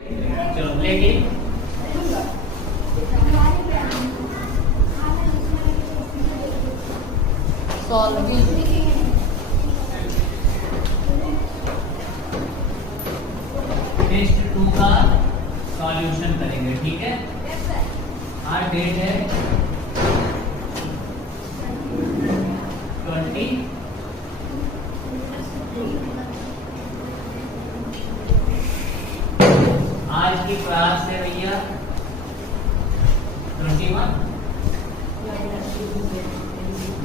चलो लेकिन टेस्ट 2 का सॉल्यूशन करेंगे, ठीक है। आज डेट है 20। आज की क्लास है भैया 21,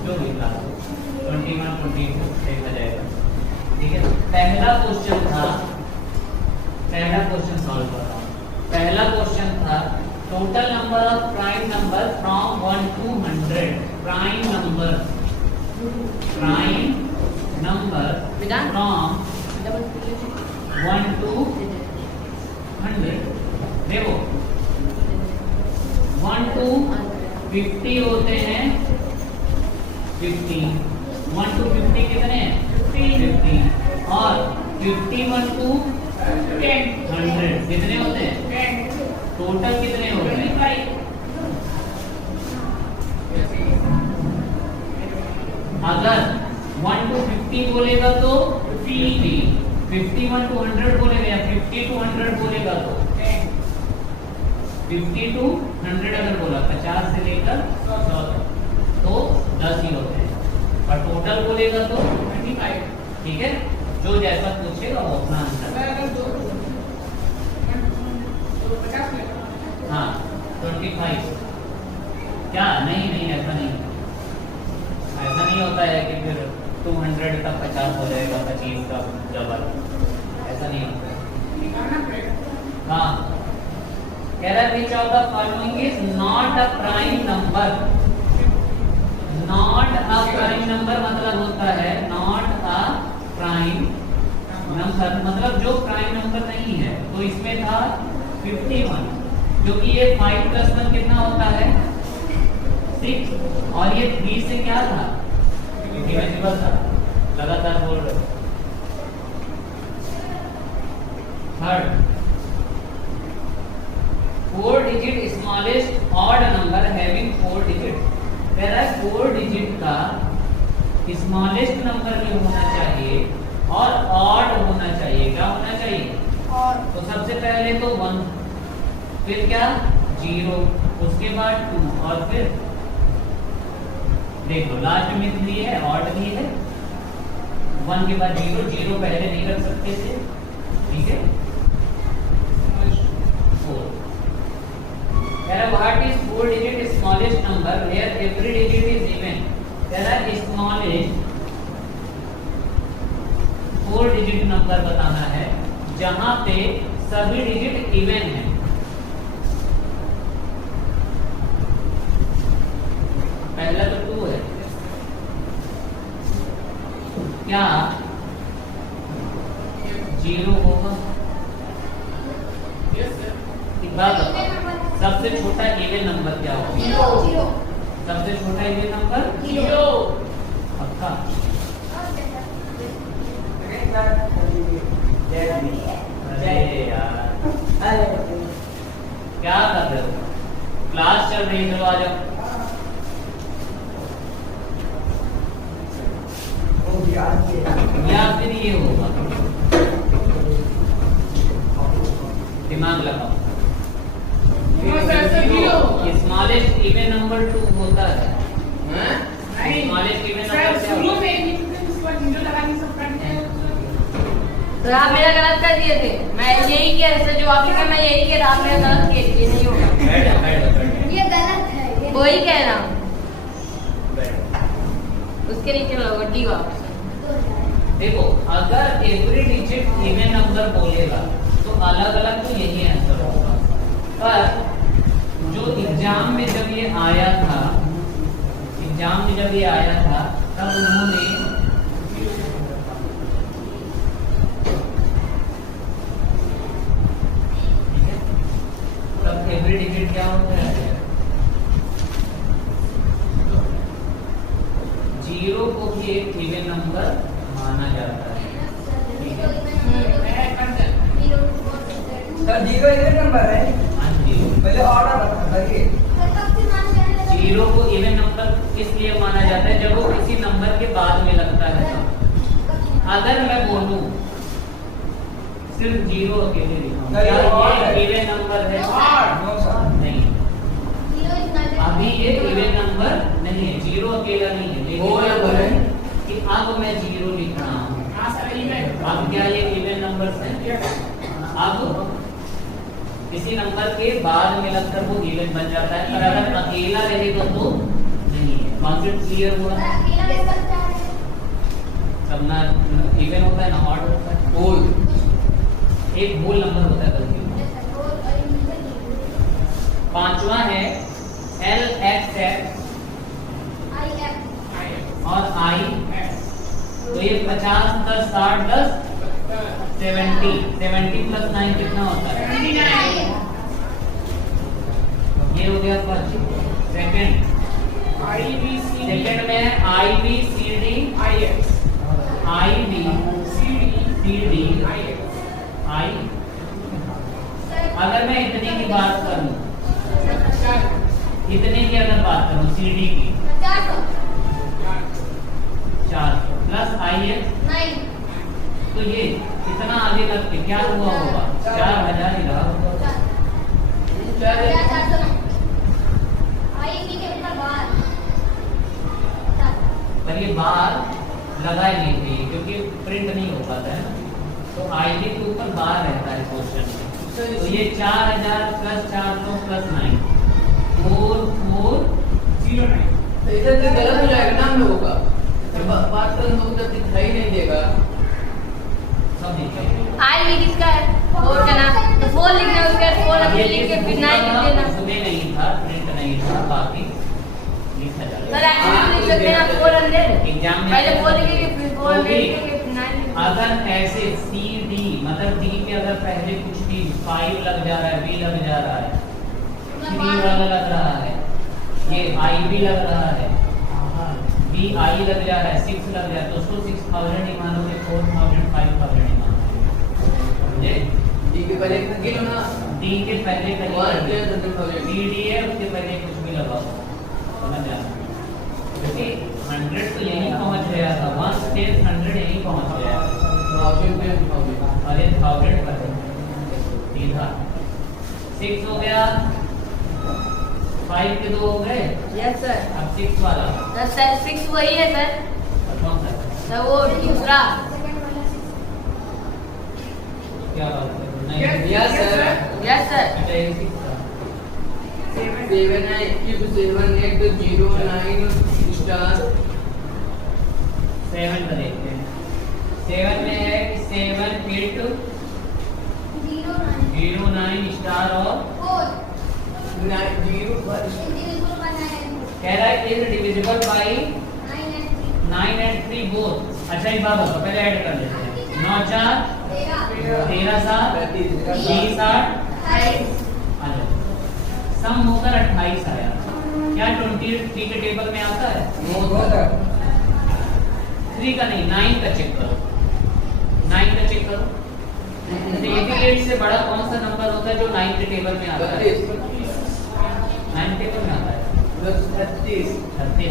जो भी क्लास 21, 22 देखा जाएगा, ठीक है। पहला क्वेश्चन सॉल्व कर रहा हूँ। पहला क्वेश्चन था total number of prime number from 1 to 100। Prime number from 1 to 100। देखो 1 to 50 होते हैं 50, 1 to 50 कितने हैं 50, और 51 to 100 कितने होते हैं 10। टोटल कितने होते हैं 25। अगर 1 to 50 बोलेगा तो 50, 51 to 100 बोलेगा या 50 to 100 बोलेगा तो 10, 50 to 100 अगर बोला 50 से लेकर 100 तक तो 10 ही होते हैं, और टोटल बोलेगा तो 25, ठीक है। जो जैसा पूछेगा वो अपना आंसर। हाँ 25 क्या नहीं ऐसा नहीं होता है कि फिर 200 का 50 हो जाएगा, 25 का डबल, ऐसा नहीं होता है। हाँ कह रहा है which of the following is not a prime number. Not a prime number मतलब होता है नॉट अ प्राइम नंबर, मतलब जो प्राइम नंबर नहीं है। तो इसमें था 51, क्योंकि ये 5 + 1 कितना होता है 6, और ये 3 से क्या था डिविजिबल था, लगातार बोल रहे। Third 4 digit smallest odd number having 4 digit. कह रहा है 4 डिजिट का स्मॉलेस्ट नंबर भी होना चाहिए और ऑड होना चाहिए। क्या होना चाहिए ऑड। तो सबसे पहले तो 1, फिर क्या 0, उसके बाद 2, और फिर देखो लास्ट में 3 है, ऑड भी है। 1 के बाद 0, 0 पहले नहीं रख सकते थे, ठीक है। 4 what is 4 digit smallest number where every digit is even. कह रहा है स्मॉलेस्ट 4 डिजिट नंबर बताना है जहां पे सभी डिजिट इवन है। पहला तो 2 है, क्या 0 होगा? एक बात बताओ, सबसे छोटा इवन नंबर क्या होगा? 0। सबसे छोटा इवन नंबर 0। पक्का? अरे यार क्या कर रहे हो? क्लास चल रही है, चलो आ जाओ। या फिर ये होगा, दिमाग लगाओ। स्मॉलेस्ट इवन नंबर 2 होता है। स्मॉलेस्ट इवन नंबर क्या होता है? तो आप मेरा गलत कर दिए थे। मैं यही कह रहा जो आपने कहा, मैं यही कह रहा, आप मेरा गलत कह दिए। नहीं होगा, ये गलत है, वही कह रहा हूँ। उसके नीचे लगाओ डी वापस। देखो अगर एवरी डिजिट इवन नंबर बोलेगा तो अलग अलग तो यही आंसर होगा, पर जो एग्जाम में जब ये आया था तब उन्होंने तब एवरी डिजिट क्या होता है 0 को भी एक इवन नंबर माना जाता है, ठीक है। सर जीरो इवन नंबर है हाँ जी, पहले ऑर्डर बताइए। जीरो को इवन नंबर इसलिए माना जाता है जब वो किसी नंबर के बाद में लगता है तब। अगर मैं बोलूं सिर्फ जीरो अकेले लिखूं, क्या ये इवन नंबर है? नो सर नहीं, अभी ये इवन नंबर नहीं है, जीरो अकेला नहीं है। लेकिन वो नंबर है कि अब मैं जीरो लिख रहा हूँ, अब क्या ये इवन नंबर है? अब किसी नंबर के बाद में लगकर वो इवन बन जाता है, पर अगर अकेला रहेगा तो नहीं है। कॉन्सेप्ट क्लियर हुआ? सब ना इवन होता है ना ऑड होता है। होल एक होल नंबर होता है बल्कि। पांचवा है एल एक्स एक्स और आई, तो ये 50 10 60 10 70 70 प्लस 9 कितना होता है? ये हो गया फर्स्ट। सेकंड सेकंड में है I B C D I B C D I. अगर मैं इतने की बात करूं, इतने की अगर बात करूं सी डी की 400 प्लस आई एक्स, तो ये इतना आगे लग के क्या हुआ होगा? 4000 ही रहा होगा। पर ये बार लगा ही नहीं थी क्योंकि प्रिंट नहीं हो पाता है ना, तो आईडी के ऊपर बार रहता है क्वेश्चन में। तो ये 4000 प्लस 400 प्लस 9 4409। इधर से गलत हो जाएगा ना हम लोगों का, बात तो हम लोग जब दिखाई नहीं देगा। सब दिखेगा। आई भी किसका है? 4 का ना, तो 4 लिखना है, उसके बाद 4 अभी लिख के फिर 9 लिख देना। उसमें नहीं था, प्रिंट नहीं था, बाकी लिखा जाएगा। सर एक्चुअली लिख सकते हैं आप 400 एग्जाम में पहले 4 लिखेंगे फिर 4 लिखेंगे फिर 9 लिखेंगे। अगर ऐसे सी डी मतलब डी के अगर पहले कुछ भी 5 लग जा रहा है, बी लग जा रहा है, 3 वाला लग रहा है, ये आई भी लग रहा है, बी आई लग जा रहा है, 6 लग जा रहा है, तो उसको 6000 ही मानोगे, 4000 5000 ही मानोगे। ये डी के पहले गिनो ना, डी के पहले का और डी डी डी है, उसके पहले कुछ भी लगाओ, समझ जाना। क्योंकि 100 तो यहीं पहुंच गया था, 1 स्टेप 100 यहीं पहुंच गया, ऑप्शन पे अरे 1000 पर सीधा 6 हो गया, 5 के 2 हो गए, यस सर। अब 6 वाला सर 6 वही है सर। और कौन सा है? सर वो दूसरा। क्या बात है? नहीं यस सर, यस सर। अच्छा ये 6 था। 7 है 780 स्टार 7 का देखते हैं। 7 में है 7809 स्टार और 0 कह रहा है is divisible by 9 and 3 both. अच्छा एक बात बताओ, पहले ऐड कर लेते हैं। 9 4 13 7 20 8 सम होकर 28 आया। क्या 23 के टेबल में आता है? 3 का नहीं, 9 का चेक करो, 9 का चेक करो। 88 से बड़ा कौन सा नंबर होता है जो 9 के टेबल में आता है? 9 टेबल में आता है 36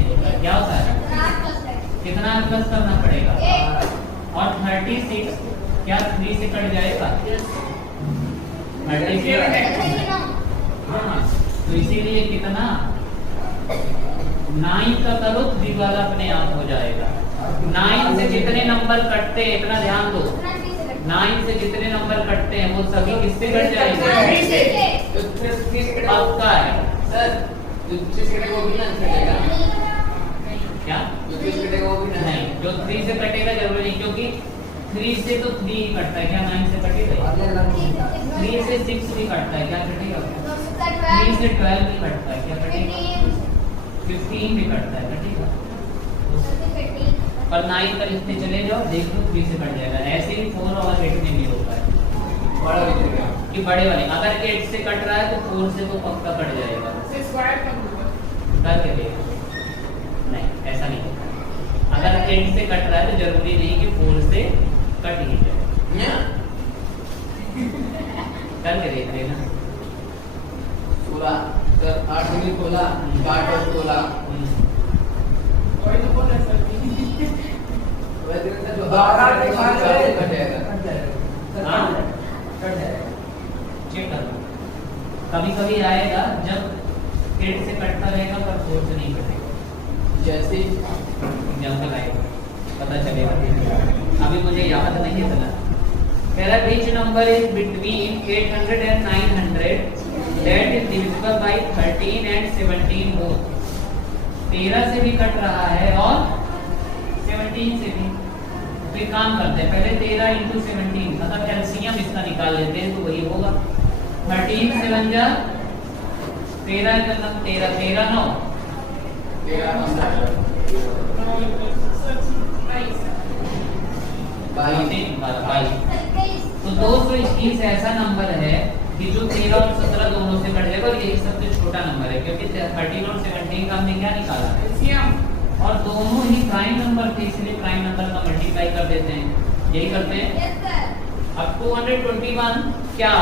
होता है। क्या होता है? कितना प्लस करना पड़ेगा? और 36 क्या 3 से कट जाएगा? 36 हाँ, तो इसीलिए कितना 9 का करो 3 वाला अपने आप हो जाएगा। 9 से जितने नंबर कटते हैं इतना ध्यान दो, 9 से जितने नंबर कटते हैं वो सभी किससे कट जाएंगे? पक्का है सर जो 6 कटेगा वो भी ना कटेगा, क्या? जो 3 कटेगा वो भी ना नहीं, जो 3 से कटेगा जरूरी नहीं, क्योंकि 3 से तो 3 ही कटता है, क्या 9 से कटेगा? 3 से 6 भी कटता है, क्या कटेगा? 3 से 12 भी कटता है, क्या कटेगा? 15 भी कटता है, कटेगा। पर 9 का लिखते चले जाओ, देख लो 3 से कट जाएगा। ऐसे ही 4 और 8 में भी होता है, बड़ा भी कटेगा कि बड़े वाले अगर 8 से कट रहा है तो 4 से तो पक्का कट जाएगा। करके देखो, नहीं ऐसा नहीं होता। अगर 8 से कट रहा है तो जरूरी नहीं कि 4 से कट ही जाए। करके देख रहे ना 16 सर 8 में 16 8 और 16 वैसे तो जो 12 के बाद कट जाएगा हाँ चेक कर लो कभी कभी आएगा जब 8 से कटता रहेगा पर 4 से नहीं कटेगा जैसे एग्जाम्पल आएगा पता चलेगा अभी मुझे याद नहीं चला कह रहा which number is between 800 and 900 that is divisible by 13 and 17 both 13 से भी कट रहा है और 17 से भी तो एक काम करते हैं पहले 13 into 17 मतलब एलसीएम इसका निकाल लेते हैं तो वही होगा 13 7 जा 13 मतलब 13 13 9 तो 221 ऐसा नंबर है कि जो 13 और 17 दोनों से कट जाएगा और यही सबसे छोटा नंबर है क्योंकि 13 और 17 का हमने क्या निकाला और दोनों ही प्राइम नंबर थे इसलिए प्राइम नंबर का मल्टीप्लाई कर देते हैं यही करते हैं अब 221 क्या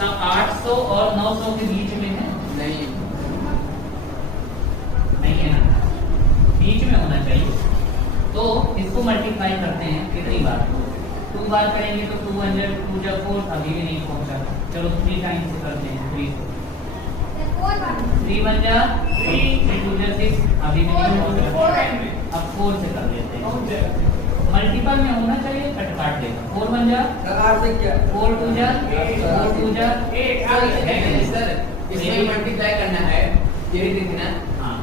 800 और 900 के बीच में है नहीं है ना बीच में होना चाहिए तो इसको मल्टीप्लाई करते हैं कितनी बार 2 बार करेंगे तो 200 2 जब 4 अभी भी नहीं पहुंचा चलो 3 टाइम्स से करते हैं 3 से 3 बन जा 3 2 जा 6 अभी भी नहीं पहुंचा अब 4 से कर लेते हैं मल्टीपल में होना चाहिए कट काट देगा 4 बन जा 4 2 जा 4 2 जा 1 सर इसमें मल्टीप्लाई करना है ये देखना हां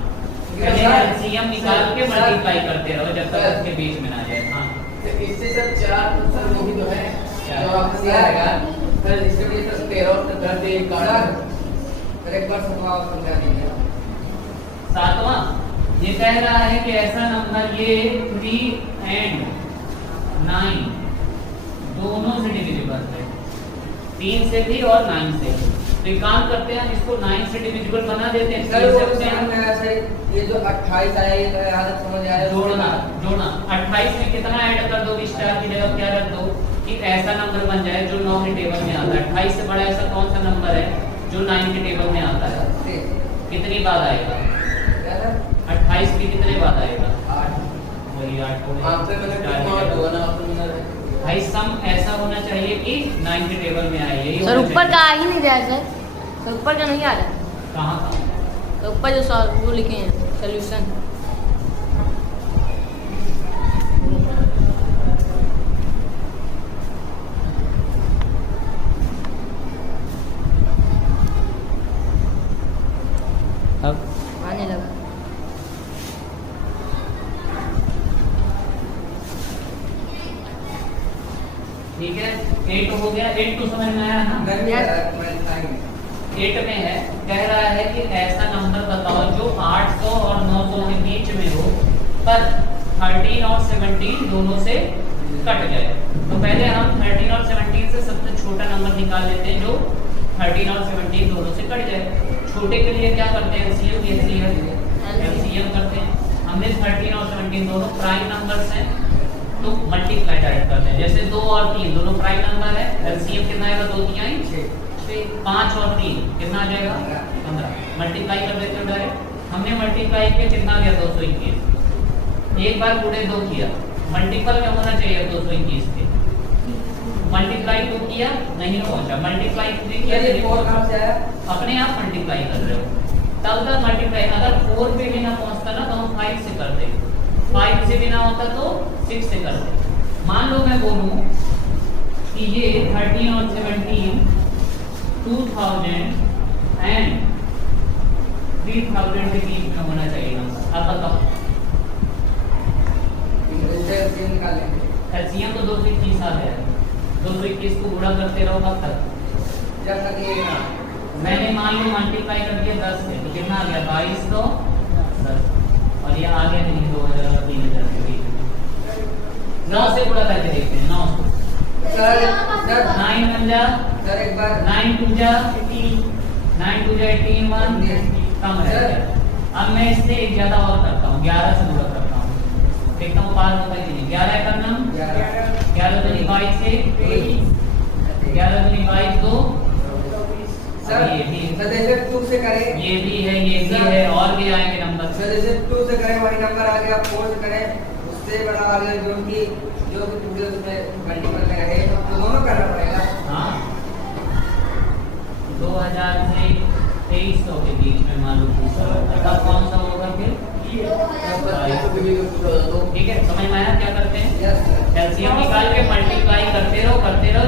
पहले एलसीएम निकाल के मल्टीप्लाई करते रहो जब तक इसके बीच में ना जाए हां तो इससे सर 4 सर वो भी तो है जो आपको दिया रहेगा सर इसके लिए सर 13 और 17 से काट सर एक बार समझा दीजिए सातवां ये कह रहा है कि ऐसा नंबर ये 3 एंड 9 दोनों से डिविजिबल है 3 से भी और 9 से भी तो एक काम करते हैं इसको 9 से डिविजिबल बना देते हैं सर वो समझ में आया सर ये जो 28 आया ये आदत समझ आया जोड़ना 28 में कितना ऐड कर दो स्टार की जगह क्या रख दो कि ऐसा नंबर बन जाए जो 9 के टेबल में आता है 28 से बड़ा ऐसा कौन सा नंबर है जो 9 के टेबल में आता है कितनी बार आएगा 28 की कितने बाद आएगा 8 वही 8 को आपसे मैंने कितना दो ना आपने मैंने भाई सम ऐसा होना चाहिए कि 9 के टेबल में आए यही सर होना ऊपर का चाहिए। आ ही नहीं रहा है सर ऊपर का नहीं आ रहा कहाँ का तो ऊपर जो वो लिखे हैं सोल्यूशन अब आने लगा ठीक है 8 हो गया 8 तो समझ में आया ना 8 में है कह रहा है कि ऐसा नंबर बताओ जो 800 और 900 के बीच में हो पर 13 और 17 दोनों से कट जाए तो पहले हम 13 और 17 से सबसे छोटा नंबर निकाल लेते हैं जो 13 और 17 दोनों से कट जाए छोटे के लिए क्या करते हैं एलसीएम करते हैं हमने 13 और 17 दोनों प्राइम नंबर्स हैं तो मल्टीप्लाई डायरेक्ट करते हैं जैसे 2 और 3 दोनों प्राइम नंबर है एलसीएम कितना आएगा 2 3 5 और 3 कितना आ जाएगा 15 मल्टीप्लाई कर देते हैं डायरेक्ट हमने मल्टीप्लाई किया कितना आ गया 221 एक बार पूरे 2 किया मल्टीपल में होना चाहिए 221 के मल्टीप्लाई 2 किया नहीं पहुंचा मल्टीप्लाई 3 किया अपने आप मल्टीप्लाई कर रहे हो तब तक मल्टीप्लाई अगर 4 पे भी ना पहुंचता ना तो हम 5 से करते 5 से भी ना होता तो 6 से करते मान लो मैं बोलूं कि ये 13 और 17 2000 एंड 3000 के बीच में होना चाहिए नंबर अब बताओ एलसीएम तो 221 आ गया 221 को गुणा करते रहो कब तक जब तक ये ना मैंने मान लो मल्टीप्लाई कर दिया 10 से तो कितना आ गया 22 तो 10 और ये आ गया नहीं 2000 और 3000 के बीच में 9 से गुणा करके देखते हैं 9 सर 9 बन जा सर एक बार 9 2 जा 18 9 2 जा 18 1 कम रह गया अब मैं इससे एक ज्यादा और करता हूँ 11 से गुणा करता हूँ देखता हूँ पार होता है कि नहीं 11 करना 11 दूनी 22 से 11 दूनी 22 2 ये भी है। सर जैसे 2 से करें, ये भी है और भी आएंगे नंबर। सर जैसे 2 से करें वही नंबर आ गया, 4 से करें उससे बड़ा आ गया, जो कि पूरे उसमें मल्टीपल में रहे तो दोनों करना पड़ेगा। हाँ 2000 से 2300 के बीच में मालूम तब कौन सा होगा फिर? ठीक है, समझ में आया क्या करते हैं? Yes sir. एलसीएम निकाल के मल्टीप्लाई करते रहो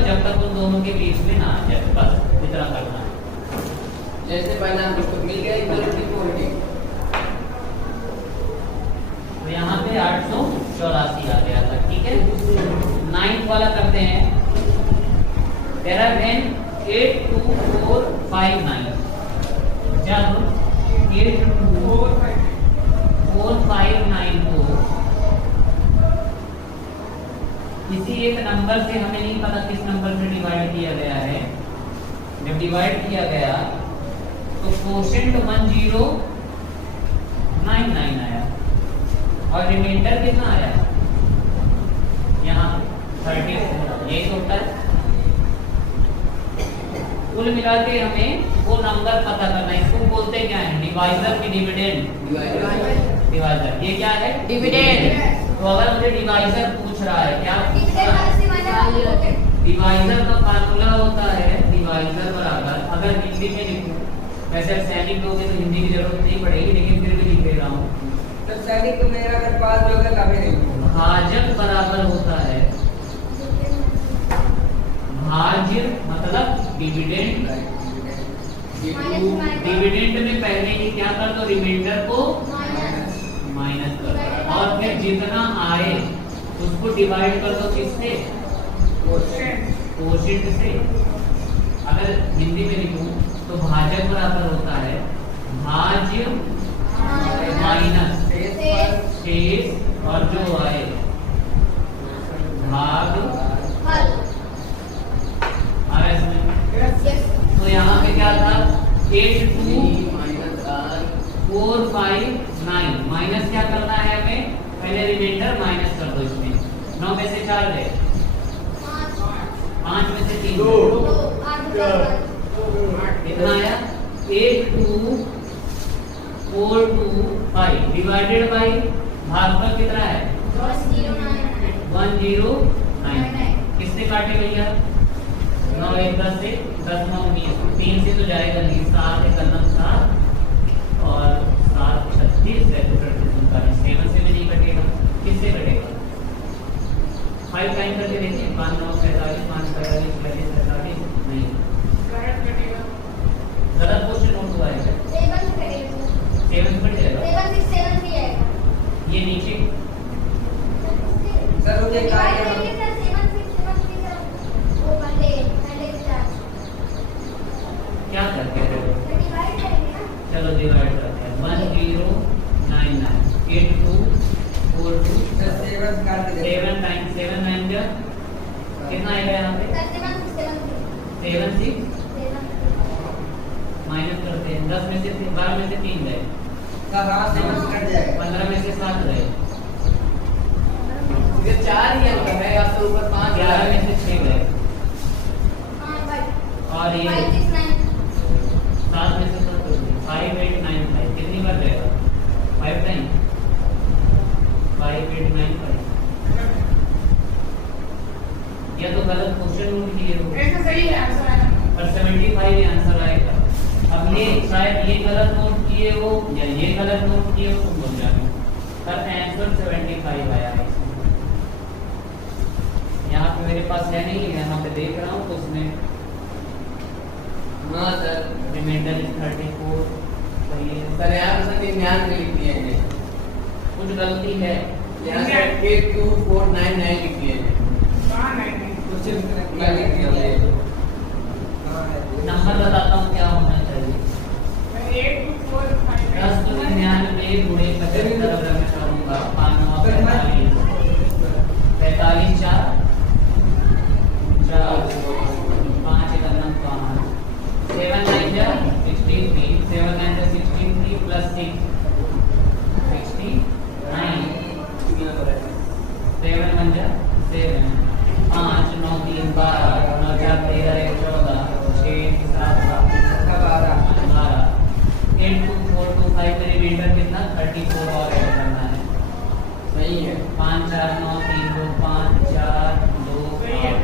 जब तक उन दोनों के बीच में ना आ जाए, बस इतना करना है। जैसे पहला हमको मिल गया इक्वल टू 40, तो यहाँ पे 884 आ गया था। ठीक है, 9th वाला करते हैं। There are when 8 2 4 5 9 जब 8 2 4 5 9 को किसी एक नंबर से, हमें नहीं पता किस नंबर से डिवाइड किया गया है, जब डिवाइड किया गया तो कोशेंट 1099 आया और रिमाइंडर कितना आया? यहाँ 30। यही तो होता है। कुल मिला के हमें वो नंबर पता करना है। इसको बोलते क्या है? डिवाइजर की डिविडेंड। डिवाइजर ये क्या है? डिविडेंड। तो अगर मुझे डिवाइजर पूछ रहा है, क्या डिविडेंड डिवाइजर का फार्मूला होता है डिवाइजर बराबर, अगर हिंदी में लिखूं, वैसे सैनिक लोगे तो हिंदी की जरूरत नहीं पड़ेगी, लेकिन फिर भी लिख दे रहा हूँ। तो सैनिक तो मेरा अगर पास होगा कभी नहीं। भाजक बराबर होता है भाज्य मतलब डिविडेंड। डिविडेंड में पहले ही क्या कर दो? रिमाइंडर को माइनस कर दो और फिर जितना आए उसको डिवाइड कर दो किससे? कोशिश से। अगर हिंदी में लिखूं तो भाजक बराबर होता है भाज्य माइनस शेष और जो आए भाग। आ रहा है समझ? तो यहाँ पे क्या था? 8 2 4 5 9 माइनस क्या करना है हमें? पहले रिमाइंडर माइनस कर दो। इसमें 9 में से 4 गए, 5 में से 3 कितना आया? 8 2 4 2 5 डिवाइडेड बाई भागफल कितना है? 109। किससे काटे भैया? 9 1 10 से 10 9 19 3 से तो जाएगा नहीं, 7 1 9 7 और 7 36 है तो 7 से भी नहीं कटेगा। किससे कटेगा? 5 टाइम करके देखिए, 5 9 45 5 45 45 45 नहीं, गलत क्वेश्चन नोट हुआ है। 7 कट जाएगा, ये नीचे सर मुझे क्या करते हैं? चलो डिवाइड करते हैं। 1099 8 2 4 2 सर 7 काट के 7 टाइम्स 7 9 जा कितना आएगा यहाँ पे? 7 6 माइनस करते हैं। 10 में से 12 में से 3 गए, सर हाँ 7 कट जाएगा। 15 में से 7 गए, ये 4 ही अंक है, आपसे ऊपर 5 11 में से 6 गए और ये 7 में से 7 5 8 9 5 कितनी बार जाएगा? 5 टाइम 5 8 9 5। या तो गलत क्वेश्चन नोट किए हो पर 75 ये आंसर आएगा। अब ये शायद ये गलत नोट किए हो या ये गलत नोट किए हो तो बोल जाओ, पर आंसर 75 आया है। यहाँ पे मेरे पास है नहीं, यहाँ पे देख रहा हूँ तो उसमें हाँ सर। रिमाइंडर 34 सही है। सर यहाँ पे सर 99 लिख दिए हैं, कुछ गलती है यहाँ से 82499 लिख दिए हैं। क्या लिख दिया है? नंबर बताता हूँ क्या होना चाहिए। 10 तो 99 गुणे 75 अगर मैं करूँगा 5 9 45 45 4 5 1 9 5 7 9 जा 63 7 9 जा 63 प्लस 6 69 7 1 जा 7 5 9 3 12 9 4 13 14 6 7 8 34 और ऐड करना है। सही है। 5 4 9 3 2 5 4 2 8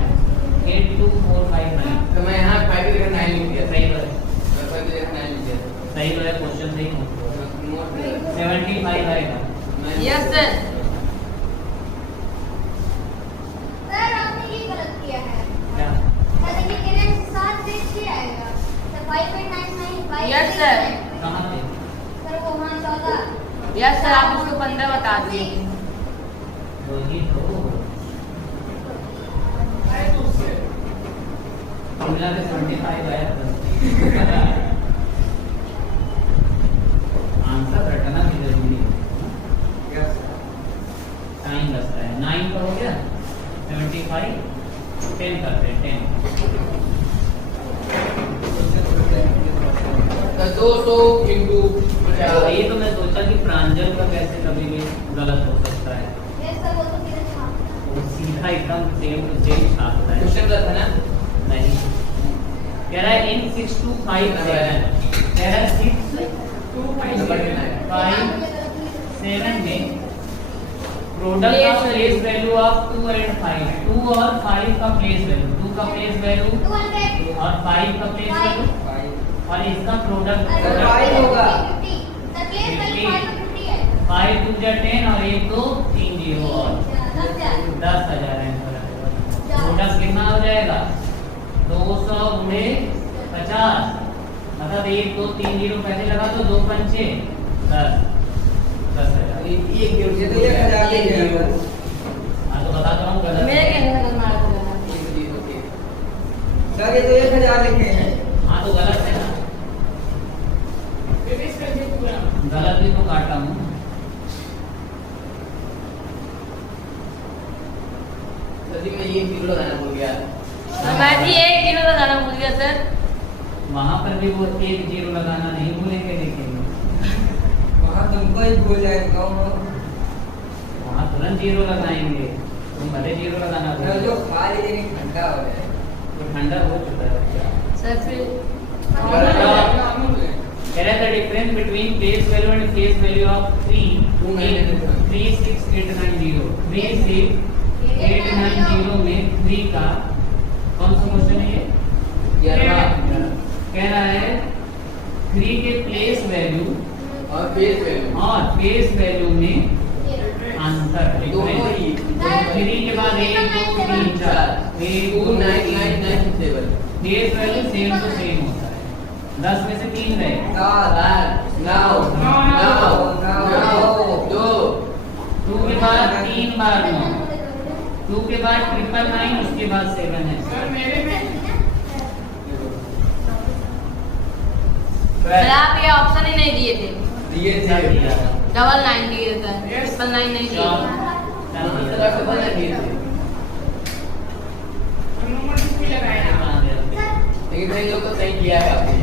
8 2 4 5 9। तो मैं यहाँ 5 की जगह 9 लिख दिया। सही है, मैं 5 की जगह 9 लिख दिया। सही है, क्वेश्चन सही नोट करो। नोट किया। 75 आएगा। Yes sir. सर आपने ये गलत किया है। क्या? सर देखिए तेरे 7 से 6 आएगा। Sir 5.995 Yes, sir. कहाँ पे? सर वो वहाँ 14। यस सर, आप उसको 15 बता दीजिए। वही तो मिला के 75 आया था। आंसर रटना भी जरूरी है। यस टाइम लगता है। 9 का हो गया, 75 10 करते हैं 10। तो 200 इंटू ये तो मैं सोचा कि प्रांजल का कैसे कभी भी गलत हो सकता है। यस सर वो तो सीधे छापता है। वो सीधा एकदम सेम टू सेम छापता है। क्वेश्चन था ना। नहीं, कह रहा है इन 6 to 5 7, कह रहा है 6 to 5 7 में product of place value of 2 and 5, 2 और 5 का प्लेस वैल्यू, 2 का प्लेस वैल्यू 200 और 5 का प्लेस वैल्यू और इसका प्रोडक्ट सर 5 होगा। सर प्लेस वैल्यू 550 है। 5 2 10 और 1 2 3 0 और 10,000 10,000 है। प्रोडक्ट कितना हो जाएगा? 200 गुणे 50, मतलब 1 2 3 0 पहले लगा तो 2 पंचे 10, 10,000। एक जीरो ये तो 1000 लिख दिया। हाँ तो बता तो रहा हूँ गलत मेरे है। कहने का मार दो। एक जीरो के। सर ये तो 1000 लिखे हैं। हाँ तो गलत है ना, गलत भी तो काटा हूँ। सर जी मैं ये जीरो लगाना भूल गया। मैं भी 1 0 लगाना भूल गया सर। वहाँ पर भी वो 1 0 लगाना नहीं भूलेंगे, देखेंगे वहाँ तुमको ही भूल जाएगा। वहाँ तुरंत 0 लगाएंगे। तुम भले 0 लगाना जो भूलो। खा लीजिए ठंडा हो जाए। तो ठंडा हो चुका है। सर फिर There is a difference between place value and place value of 3 36890 36890 में 3 का कौन सा क्वेश्चन है ये? 11 कह रहा है 3 के प्लेस वैल्यू और फेस वैल्यू और फेस वैल्यू में अंतर दोनों ही 3 के बाद 1 2 3 4 2997 face value same to same होता है। 10 में से 3 रहे 9 2 2 के बाद 3 बार 9, 2 के बाद 999, उसके बाद 7 है। सर आप ये ऑप्शन ही नहीं दिए थे। दिए थे। 99 दिए थे, 999 नहीं दिए। लेकिन भाई लोग तो सही किया है आपने।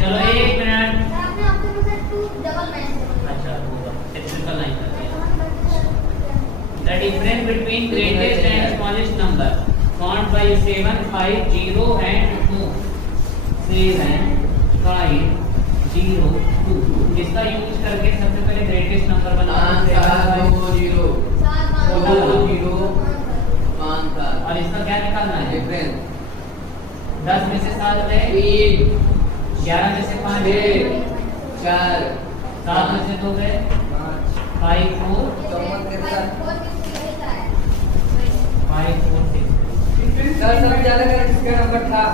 चलो 1 मिनट। आपने ऑप्शन में सर 299 अच्छा होगा, ट्रिपल 9 करते हैं। The difference between greatest and smallest number found by 7 5 0 and 2 7 5 0 2 इसका यूज करके सबसे पहले ग्रेटेस्ट नंबर बनाना है 5 और इसका क्या निकालना है? डिफरेंस 10 में से 7 रहे, 11 में से 5 गए, 4 7 में से 2 गए, 5 4 5 4 6 सर सबसे ज्यादा किसका नंबर था?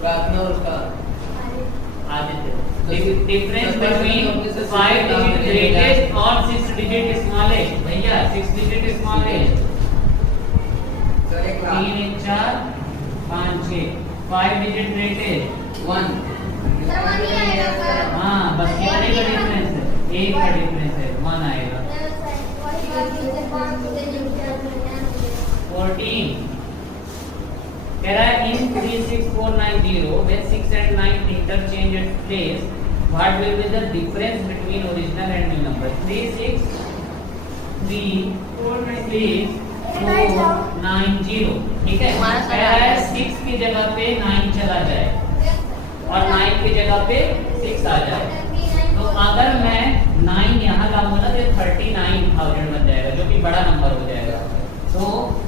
प्रार्थना और उसका Aditya. Difference between 5 digit greatest और 6 डिजिट स्मॉलेस्ट। भैया 6 digit smallest sir 1 lakh 3 1 4 5 6 5 digit greatest 1 हाँ बस कितने का डिफरेंस है? 1 का डिफरेंस है, 1 आएगा। 14 कह रहा है in 36490 when 6 and 9 interchange its place, what will be the difference between original and new number? 3 6 3 4 9 0 ठीक है। कह रहा है 6 की जगह पे 9 चला जाए और 9 की जगह पे 6 आ जाए। तो अगर मैं 9 यहाँ लाऊंगा ना तो 39,000 बन जाएगा, जो कि बड़ा नंबर हो जाएगा। तो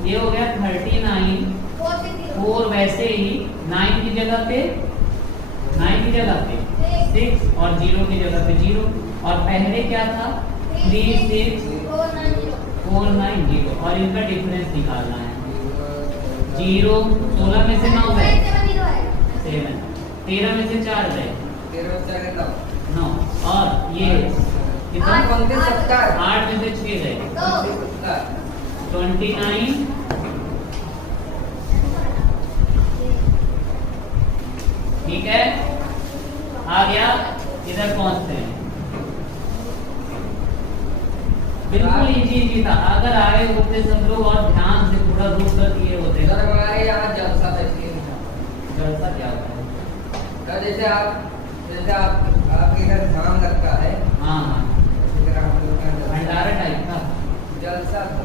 ये हो गया 39, 4 वैसे ही 9 की जगह पे 6 और 0 की जगह पे 0, और पहले क्या था 36490, और इनका डिफरेंस निकालना है। 0 16 में से 9 गए, 7 13 में से 4 गए, 9, और ये कितना 8 में से 6 गए, 29, ठीक है। आ गया, इधर पहुंचते हैं। बिल्कुल इजी था, अगर आए होते सब लोग और ध्यान से थोड़ा रूट कर दिए होते। हमारे यहाँ जलसा था, इसलिए नहीं था। जलसा क्या होता है? जैसे आपके घर धाम लगता है, हाँ हाँ, भंडारा टाइप का जलसा था।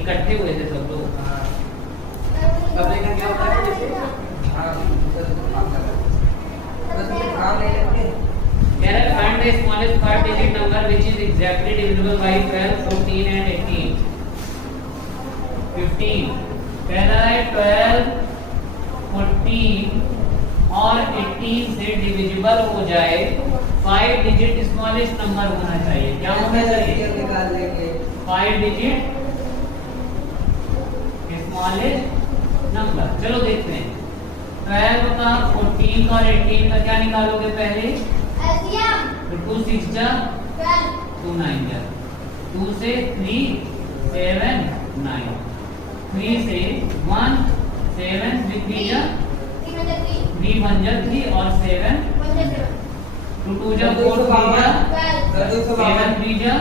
इकट्ठे हुए थे सब लोग। हाँ, तब लेकर क्या होता है जैसे हाँ, बस काम नहीं लगते। Here find the smallest 5-digit number which is exactly divisible by 12, 14 and 18. 15. पहला है 12, 14 और 18 से डिविजिबल हो जाए 5 डिजिट स्मॉलेस्ट नंबर होना चाहिए। क्या होना चाहिए? निकाल लेंगे 5 डिजिट स्मॉलेस्ट नंबर। चलो देखते हैं 12 का, 14 का और 18 का क्या निकालोगे पहले? तो 2 6 जा 2 9 जा, 2 से 3 7 9, 3 से 1 7 3 जा 3 1 जा 3 और 7 2 2 जा 4 3 जा 7 3 जा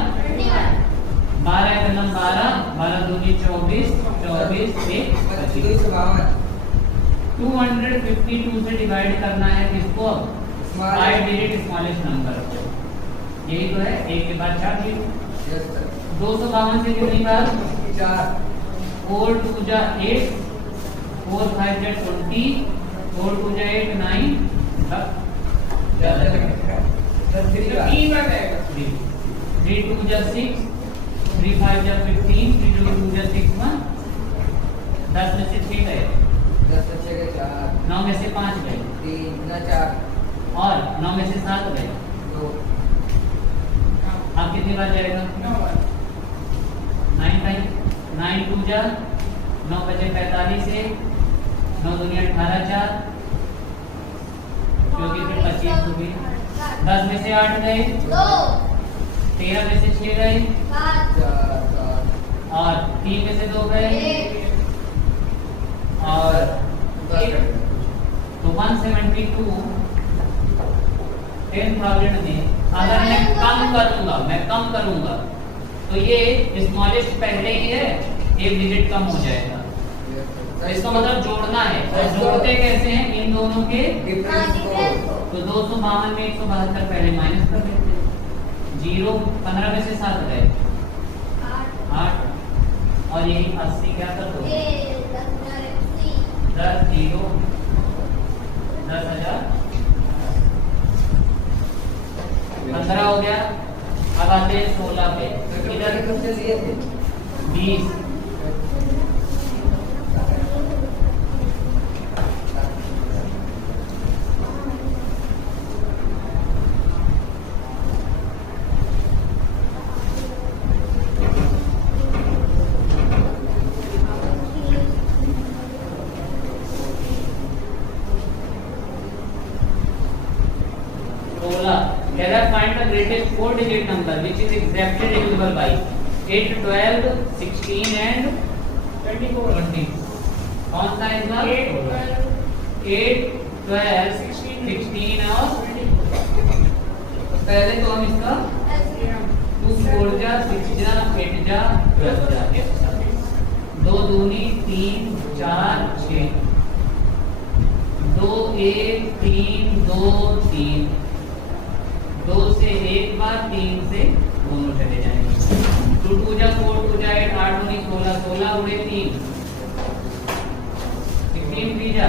12 का नाम 12 12 2 24 24 1 252 से डिवाइड करना है किसको? 5 डिजिट स्मॉलेस्ट नंबर। यही तो है, एक के बाद 4 जीरो। 252 से कितनी बार? 4 4 2 जा 8, 4 5 जा 20, 4 2 जा 8 9, 3 2 जा 6, 3 5 जा 15, 3 2 जा 6 1, 10 में से 6 गए, 9 में से 5 गए, 4 और 9 में से 7 गए। 2 आप कितनी बार जाएगा? 9 टाइम, 9 2 जा 9 बचे 45 से 9 दूनी 18 4, क्योंकि फिर 25 हो गई। 10 में से 8 गए, 13 में से 6 गए, और 3 में से 2 गए, और तो 172 10,000 में अगर मैं कम करूंगा तो ये स्मॉलेस्ट पहले ही है, एक डिजिट कम हो जाएगा। तो इसका मतलब जोड़ना है, और जोड़ते कैसे हैं इन दोनों के? तो 252 में 172 पहले माइनस कर देते हैं। 0 15 में से 7 गए 8, और यही 80 क्या कर दो 10 0 10,000 15 हो गया। अब आते हैं 16 पे, इधर 20 find the greatest 4-digit number which is exactly divisible by 8 12 16 and 20। कौन सा है इसका? 8 12 16 और 20। पहले तो हम इसका 2 4 जा 6 जा 8 जा 12 जा 2 दूनी 3 4 6 2 1 3 2 3 2 से एक बार 3 से दोनों चले जाएंगे। 2 2 जा 4 2 जा 8 8 2 16 16 उड़े 3 16 3 जा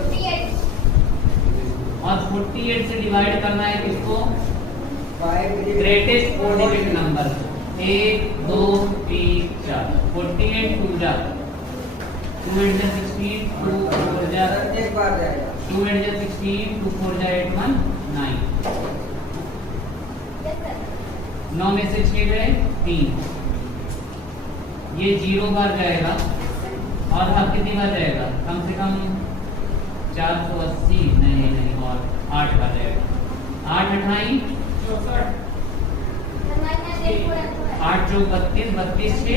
48 और 48 से डिवाइड करना है किसको? ग्रेटेस्ट 4 डिजिट नंबर 1 2 3 4 48 2 जा 2 8 जा 16 2 4 जा एक बार जाएगा 2 8 जा 16 2 4 जा 8 1 9 9 में से 6 गए 3 ये 0 बार जाएगा और अब कितनी बार जाएगा कम से कम 480 नहीं और 8 बार जाएगा 8 28 8 जो 32 32 6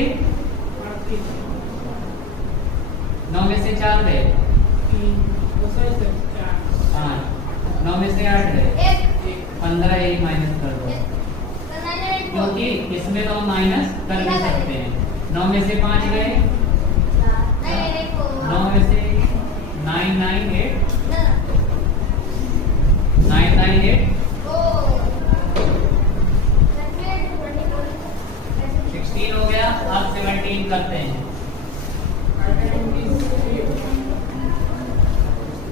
9 में से 4 गए 5 9 में से 8 गए 15 1 माइनस कर दो क्योंकि इसमें तो हम माइनस कर नहीं सकते हैं 9 में से 5 गए 9 में से 9 9 8 9 9 8 16 हो गया अब 17 करते हैं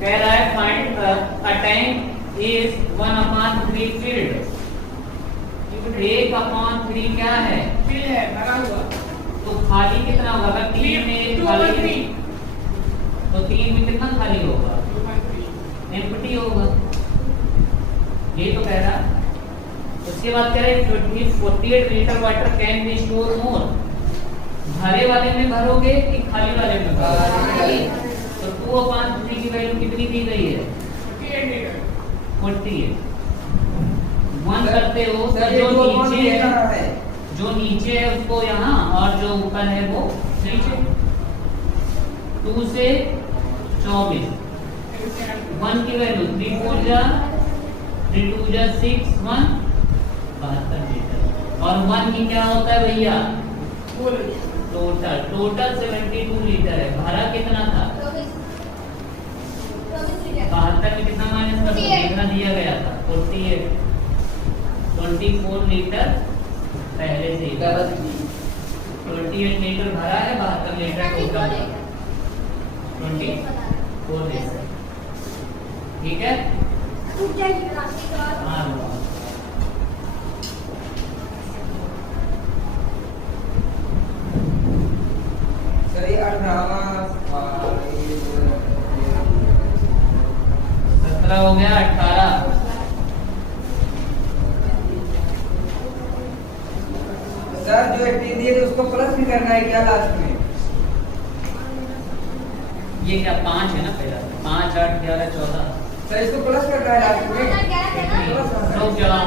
कह रहा है find a tank is 1/3 field 1/3 क्या है तो खाली कितना होगा अगर 3 में खाली तो 3 में कितना खाली होगा एम्प्टी होगा ये तो कह रहा उसके बाद कह रहे 48 litre water can be store more भरे वाले में भरोगे कि खाली वाले में भरोगे तो 2/3 की वैल्यू कितनी दी गई है 48 1 करते हो तो जो नीचे है उसको यहाँ और जो ऊपर है वो नीचे 2 से 24 1 की वैल्यू 3 4 जा 3 2 जा 6 1 72 लीटर और 1 की क्या होता है भैया टोटल 72 लीटर है भरा कितना था 72 में कितना माइनस कर दो कितना दिया गया था 48 24 लीटर पहले से ही 28 लीटर भरा है 72 लीटर टोटल 24 लीटर ठीक है हाँ सर ये 18वां 17 हो गया 18 सर जो 18 दिए थे उसको प्लस भी करना है क्या लास्ट में ये क्या 5 है ना पहला 5 8 11 14 सर इसको प्लस करना है लास्ट में रुक जाओ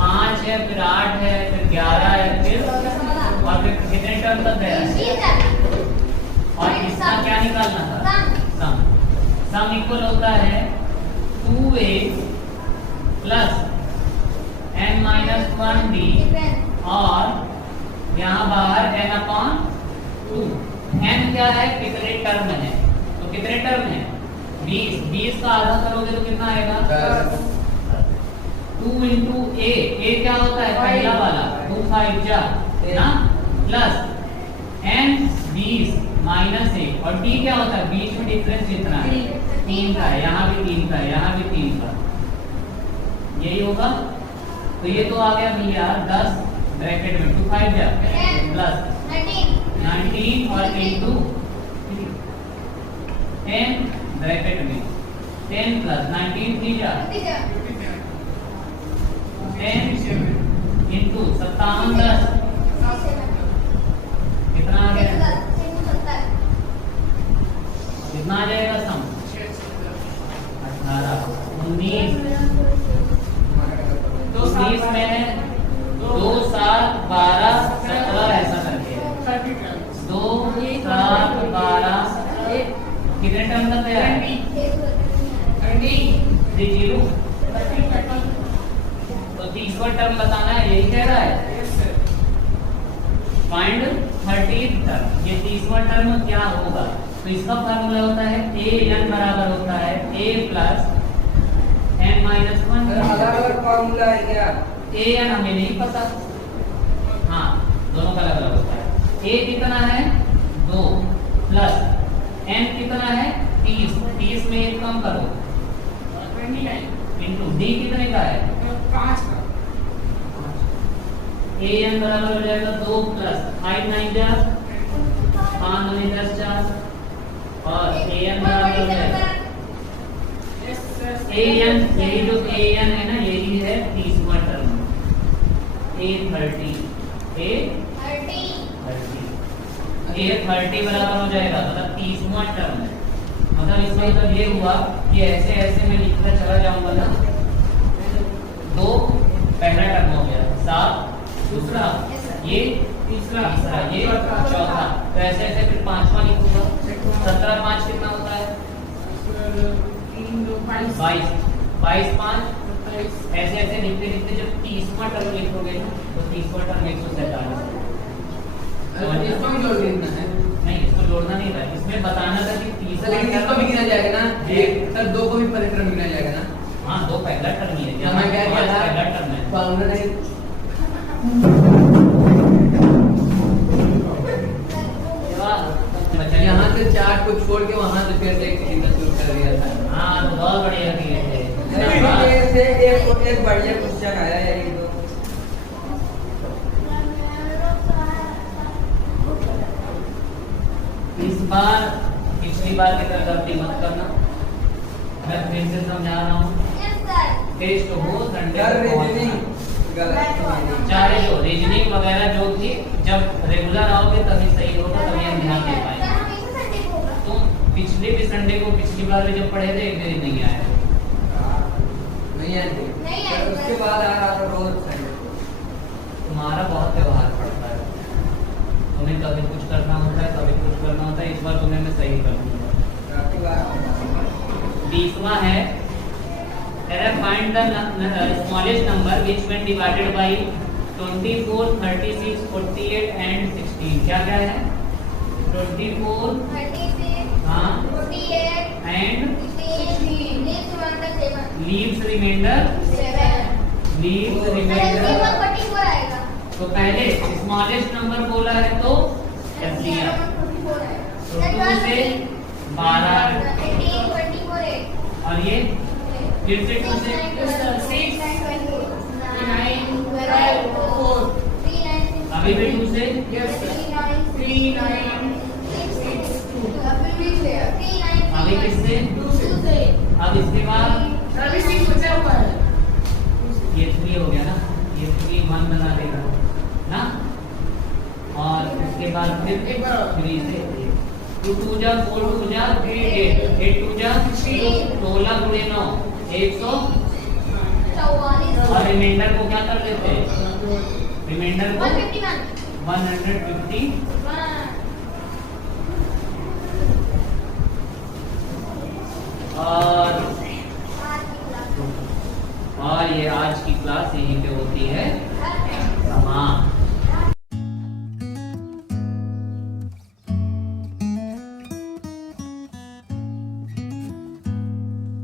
5 है फिर 8 है फिर 11 है फिर और फिर कितने टर्म तक गया और इसका क्या निकालना था सम इक्वल होता है 2a प्लस n-1d और यहाँ बाहर n/2 n क्या है कितने टर्म है तो कितने टर्म है 20 का आधा करोगे तो कितना आएगा 2 into a क्या होता है पहला वाला 2 5 जा ना प्लस n 20 माइनस 1 और d क्या होता है बीच में डिफरेंस जितना है 3 का है यहाँ भी 3 का है यहाँ भी 3 का यही होगा तो ये तो आ गया भैया 10 ब्रैकेट में 2 5 जा प्लस 19 और इंटू 10 ब्रैकेट में 10 प्लस 19 3 जा 10 इंटू 57 10 कितना आ गया कितना आ जाएगा सम 18 19 19 में 2 7 12 17 ऐसा करके 2 7 12 कितने टर्म तक गया है 30 तो 30वां टर्म बताना है यही कह रहा है फाइंड 30th टर्म ये 30वां टर्म क्या होगा तो इसका फार्मूला होता है a n बराबर होता है a प्लस n-1 अलग-अलग फार्मूला है क्या a n हमें नहीं पता हाँ दोनों का अलग अलग होता है a कितना है 2 प्लस n कितना है 30 30 में 1 कम करो इंटू d कितने का है 5 का an बराबर हो जाएगा 2 प्लस 5 9 जा 5 9 10 4 और an बराबर हो जाएगा an, यही जो an है ना, यही है 30वां टर्म a30 a30 बराबर हो जाएगा, मतलब 30वां टर्म है। मतलब इसका मतलब ये हुआ कि ऐसे ऐसे मैं लिखता चला जाऊंगा ना, 2 पहला टर्म हो गया, 7 दूसरा, ये तीसरा, ये चौथा, तो ऐसे ऐसे फिर 5वां लिखूंगा। 17 5 कितना होता है? 22 22 5 ऐसे ऐसे लिखते लिखते जब 30वां टर्म लिखोगे ना, तो 30वां टर्म 147। इसको भी जोड़ देना है। नहीं, इसको जोड़ना नहीं था, इसमें बताना था कि 30वां लेकिन इसको भी गिना जाएगा ना, एक सर 2 को भी पहले टर्म गिना जाएगा ना। हाँ, 2 पहला टर्म ही है, यहाँ क्या क्या था? पहला टर्म है। फाउंडर है। यहाँ से 4 को छोड़ के वहाँ से फिर से एक गिनना शुरू कर दिया था। हाँ, तो बहुत बढ़िया किए थे। एक बढ़िया क्वेश्चन आया है ये तो। इस बार पिछली बार की तरह गलती मत करना, मैं फिर से समझा रहा हूँ। टेस्ट हो संडे चाहे जो रीजनिंग वगैरह जो थी, जब रेगुलर आओगे तभी सही होगा, तभी हम ध्यान दे पाएंगे। तो पिछले भी संडे को पिछली बार भी जब पढ़े थे, एक दिन नहीं आया, नहीं आएंगे। उसके बाद आ रहा था रोज संडे। तुम्हारा बहुत व्यवहार पड़ता है, तुम्हें कभी कुछ करना होता है, कभी कुछ करना होता है। इस बार तुम्हें मैं सही कर दूंगा। 20वां है, find the smallest number which when divided by 24 36 48 and 16। क्या क्या है? 24 हाँ एंड लीव्स रिमाइंडर तो पहले स्मॉलेस्ट नंबर बोला है तो एफडीआर, तो 2 से 12 और ये फिर से 2 से अभी भी 2 से अभी किससे? अब इसके बाद ये 3 हो गया ना, ये 3 1 बना देगा ना, और उसके बाद फिर 3 से 2 2 जा 4 2 जा 8 8 2 जा 16 गुणे 9 100 और रिमाइंडर को क्या कर लेते हैं? रिमाइंडर को 150 और